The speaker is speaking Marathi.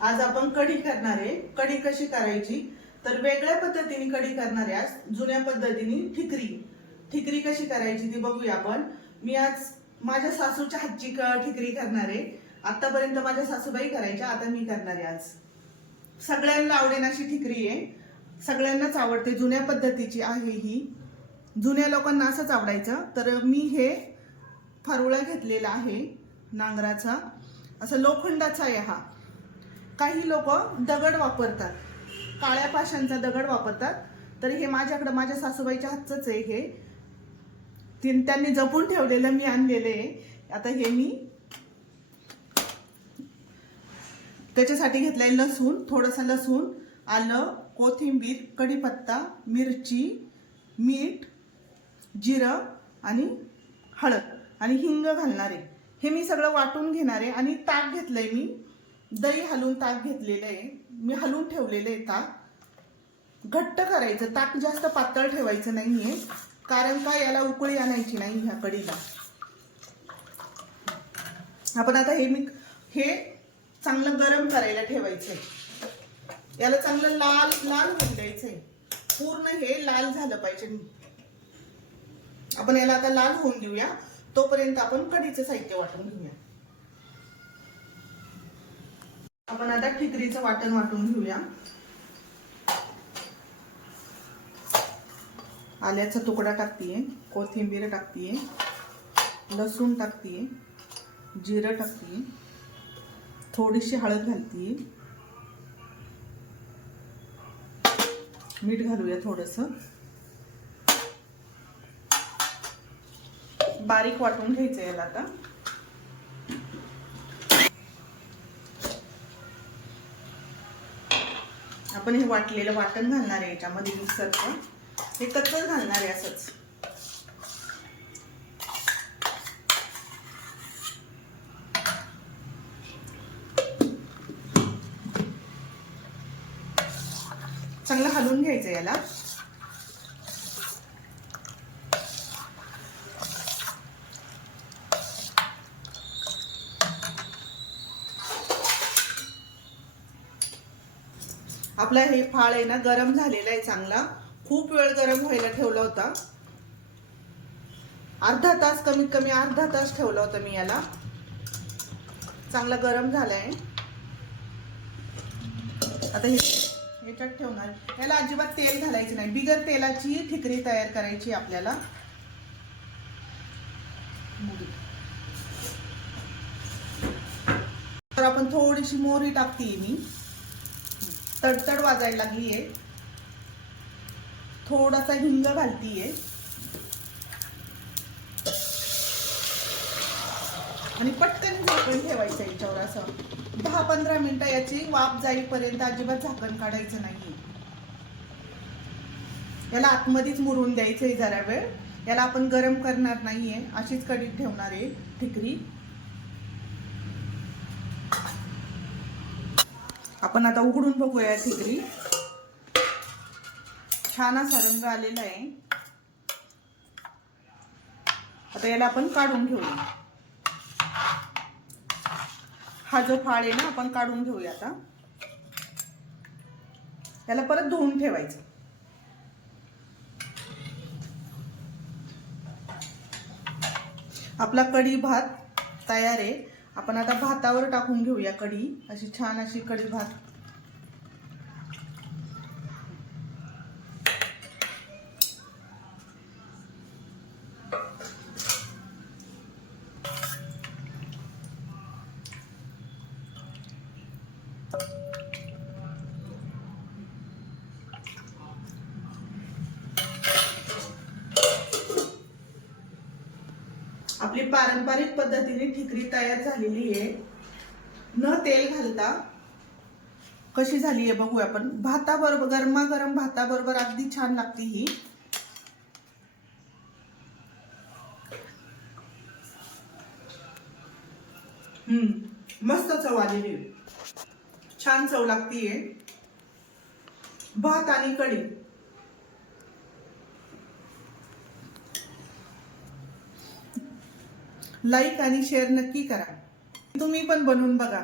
आज आपण कढी करणार आहे। कढी कशी करायची तर वेगळ्या पद्धतीने कढी करणार आहे। आज जुन्या पद्धतीने ठिकरी कशी करायची ती बघूया आपण। मी आज माझ्या सासूच्या हातची ठिकरी करणार आहे। आतापर्यंत माझ्या सासूबाई करायच्या, आता मी करणार आहे आज। सगळ्यांना आवडेल अशी ठिकरी आहे, सगळ्यांनाच आवडते, जुन्या पद्धतीची आहे ही। जुन्या लोकांना असंच आवडायचं। तर मी हे फरुळा घेतलेला आहे नांगराचा, असं लोखंडाचा आहे हा। काही लोक दगड वापरतात, काळ्या पाषाणचा दगड वापरतात, तर हे माझ्याकडे माझ्या सासूबाईच्या हातचंच आहे हे। त्यांनी जपून ठेवलेलं मी आणलेले आहे। आता हे मी त्याच्यासाठी घेतलंय लसूण, थोडंसं लसूण, आलं, कोथिंबीर, कढीपत्ता, मिरची, मीठ, जिरं आणि हळद आणि हिंग घालणार आहे। हे मी सगळं वाटून घेणार आहे। आणि ताक घेतलंय मी, दही हलवून ताक घेतलेलं आहे मी, हलवून ठेवलेलं आहे ताक। घट्ट करायचं ताक, जास्त पातळ ठेवायचं नाहीये, कारण का याला उकळी आणायची नाही ह्या कढीला। आपण आता हे चांगलं गरम करायला ठेवायचंय। याला चांगलं लाल लाल होऊन द्यायचंय, पूर्ण हे लाल झालं पाहिजे। आपण याला आता लाल होऊन देऊया, तोपर्यंत आपण कढीचं साहित्य वाटून घेऊया। आपण आता ठिकरीचं वाटण वाटून घेऊया। आल्याचा तुकडा टाकतीये, कोथिंबीर टाकतीये, लसूण टाकतीये, जिरं टाकतीये, थोडीशी हळद घालतीये, मीठ घालूया थोडंसं। बारीक वाटून घ्यायचं याला आता। आपण हे वाटलेलं वाटण घालणार आहे याच्यामध्ये मिक्सरचं, हे कच्चंच घालणार आहे असंच। चांगलं हलवून घ्यायचं याला। आपला हे फाळ आहे ना गरम झालेला आहे चांगला, खूप वेळ गरम व्हायला ठेवला होता, अर्धा तास, कमीत कमी अर्धा तास ठेवला होता मी याला। चांगला गरम झालाय। आता हे याच्यात ठेवणार, याला अजिबात तेल घालायचं नाही, बिगर तेलाची ठिकरी तयार करायची आपल्याला। तर आपण थोडीशी मोहरी टाकतीये मी, तडतड वाजायला लागलीये, थोडासा हिंग घालतीये आणि पटकन झाकण ठेवायचं याच्यावर असं 10-15 मिनिटं। याची वाफ जाईपर्यंत अजिबात झाकण काढायचं नाही, याला आतमध्येच मुरून द्यायचंय जरा वेळ। याला आपण गरम करणार नाहीये, अशीच कढीत ठेवणार आहे ठिकरी। आपण आता उघडून बघूया ठिकरी, छान असा रंग आलेला आहे। आता याला आपण काढून घेऊया, हा जो फाळ आहे ना आपण काढून घेऊया आता। याला परत धुवून ठेवायचं। आपला कढी भात तयार आहे। आपण आता भातावर टाकून घेऊया कढी, अशी छान अशी कढी भात। आपली पारंपरिक पद्धतीने ठिकरी तयार झालेली आहे, न तेल घालता। कशी झाली आहे बघूया आपण। भाताबरोबर, गरमागरम भाताबरोबर अगदी छान लागते ही। मस्त चव आलेली आहे, छान चव लागतीये भात आणि कढी। लाईक आणि शेअर नक्की करा. तुम्ही पण बनवून बघा.